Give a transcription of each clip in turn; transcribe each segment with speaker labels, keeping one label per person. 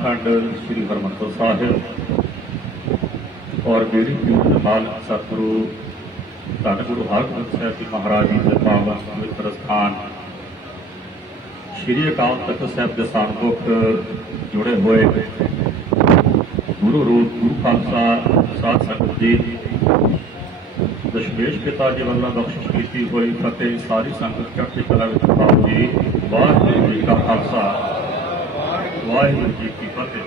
Speaker 1: ਸੱਚਖੰਡ ਸ੍ਰੀ ਹਰਿਮੰਦਰ ਸਾਹਿਬ ਔਰ ਮੇਰੀ ਜੀਵਨ ਮਾਲਕ ਸਤਿਗੁਰੂ ਧੰਨ ਗੁਰੂ ਹਰਗੋਬਿੰਦ ਸਾਹਿਬ ਜੀ ਮਹਾਰਾਜ ਜੀ ਦੇ ਪਾਵਨ ਪਵਿੱਤਰ ਸਥਾਨ ਸ੍ਰੀ ਅਕਾਲ ਤਖਤ ਸਾਹਿਬ ਦੇ ਸਾਨਮੁਖ ਜੁੜੇ ਹੋਏ ਗੁਰੂ ਰੂਪ ਗੁਰੂ ਖਾਲਸਾ ਸਾਧ ਸੰਗਤ ਜੀ ਦਸ਼ਮੇਸ਼ ਪਿਤਾ ਜੀ ਵੱਲੋਂ ਬਖਸ਼ਿਸ਼ ਕੀਤੀ ਹੋਈ ਫਤਿਹ ਸਾਰੀ ਸੰਗਤ ਚੜ੍ਹਦੀ ਕਲਾ ਵਿੱਚ ਪਾਓ ਜੀ ਵਾਹਿਗੁਰੂ ਜੀ ਕਾ ਖਾਲਸਾ। ਵਾਹਿਗੁਰੂ ਜੀ ਕੀ ਫਤਿਹ।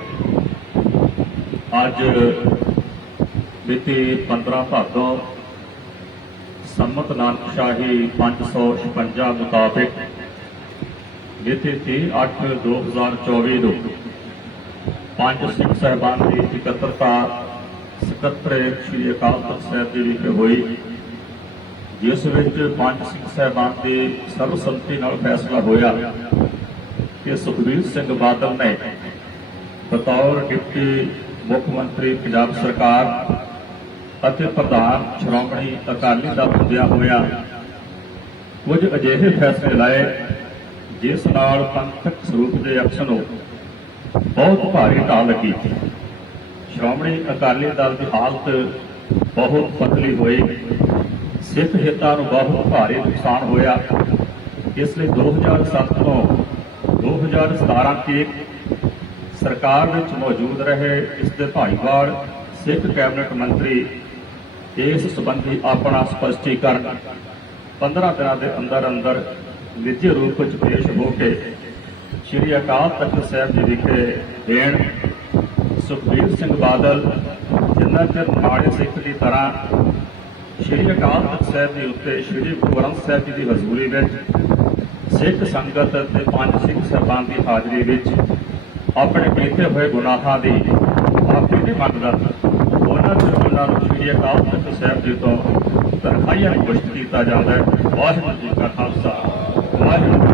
Speaker 1: ਅੱਜ ਮਿਤੀ 15 ਭਾਦੋਂ ਸੰਮਤ ਨਾਨਕ ਸ਼ਾਹੀ 556 ਮੁਤਾਬਕ ਮਿਤੀ 30/8/2024 ਨੂੰ ਪੰਜ ਸਿੱਖ ਸਹਿਬਾਨ ਦੀ ਇਕੱਤਰਤਾ ਸਕੱਤਰ ਸ੍ਰੀ ਅਕਾਲ ਤਖਤ ਸਾਹਿਬ ਜੀ ਵਿਖੇ ਹੋਈ, ਜਿਸ ਵਿੱਚ ਪੰਜ ਸਿੱਖ ਸਹਿਬਾਨ ਦੇ ਸਰਬਸੰਮਤੀ ਨਾਲ ਫੈਸਲਾ ਹੋਇਆ। ਕਿ ਸੁਖਬੀਰ ਸਿੰਘ ਬਾਦਲ ਨੇ ਬਤੌਰ ਡਿਪਟੀ ਮੁੱਖ ਮੰਤਰੀ ਪੰਜਾਬ ਸਰਕਾਰ ਅਤੇ ਪ੍ਰਧਾਨ ਸ਼੍ਰੋਮਣੀ ਅਕਾਲੀ ਦਲ ਹੁੰਦਿਆਂ ਹੋਇਆ ਕੁਝ ਅਜਿਹੇ ਫੈਸਲੇ ਲਾਏ, ਜਿਸ ਨਾਲ ਪੰਥਕ ਸਰੂਪ ਦੇ ਅਕਸ਼ ਨੂੰ ਬਹੁਤ ਭਾਰੀ ਢਾਲ ਲੱਗੀ। ਸ਼੍ਰੋਮਣੀ ਅਕਾਲੀ ਦਲ ਦੀ ਹਾਲਤ ਬਹੁਤ ਪਤਲੀ ਹੋਈ। ਸਿੱਖ ਹਿੱਤਾਂ ਨੂੰ ਬਹੁਤ ਭਾਰੀ ਨੁਕਸਾਨ ਹੋਇਆ। ਇਸ ਲਈ 2007 ਤੋਂ 2017 ਤੱਕ ਸਰਕਾਰ ਵਿੱਚ ਮੌਜੂਦ ਰਹੇ ਇਸ ਦੇ ਭਾਈਵਾਲ ਸਿੱਖ ਕੈਬਨਿਟ ਮੰਤਰੀ ਇਸ ਸੰਬੰਧੀ ਆਪਣਾ ਸਪਸ਼ਟੀਕਰਨ 15 ਦਿਨਾਂ ਦੇ ਅੰਦਰ ਅੰਦਰ ਨਿੱਜੀ ਰੂਪ ਵਿੱਚ ਪੇਸ਼ ਹੋ ਕੇ ਸ਼੍ਰੀ ਅਕਾਲ ਤਖਤ ਸਾਹਿਬ ਜੀ ਵਿਖੇ ਦੇਣ। ਸੁਖਬੀਰ ਸਿੰਘ ਬਾਦਲ ਜਿਨ੍ਹਾਂ ਚਿਰ ਮਾੜੇ ਸਿੱਖ ਦੀ ਤਰ੍ਹਾਂ ਸ਼੍ਰੀ ਅਕਾਲ ਤਖਤ ਸਾਹਿਬ ਦੇ ਉੱਤੇ ਸ਼੍ਰੀ ਗੁਰੂ ਗ੍ਰੰਥ ਸਾਹਿਬ ਜੀ ਦੀ ਹਜ਼ੂਰੀ ਵਿੱਚ ਸਿੱਖ ਸੰਗਤ ਅਤੇ ਪੰਜ ਸਿੱਖ ਸਾਹਿਬਾਨ ਦੀ ਹਾਜ਼ਰੀ ਵਿੱਚ ਆਪਣੇ ਬੀਤੇ ਹੋਏ ਗੁਨਾਹਾਂ ਦੀ ਮਾਫੀ ਨਹੀਂ ਮੰਗਦਾ ਉਹਨਾਂ ਦੇ ਉਹਨਾਂ ਨੂੰ ਸ਼੍ਰੀ ਅਕਾਲ ਤਖਤ ਸਾਹਿਬ ਜੀ ਤੋਂ ਤਰਖਾਈਆਂ ਪੁਸ਼ਟ ਕੀਤਾ ਜਾਂਦਾ ਹੈ। ਵਾਹਿਗੁਰੂ ਜੀ ਕਾ ਖਾਲਸਾ। ਵਾਹਿਗੁਰੂ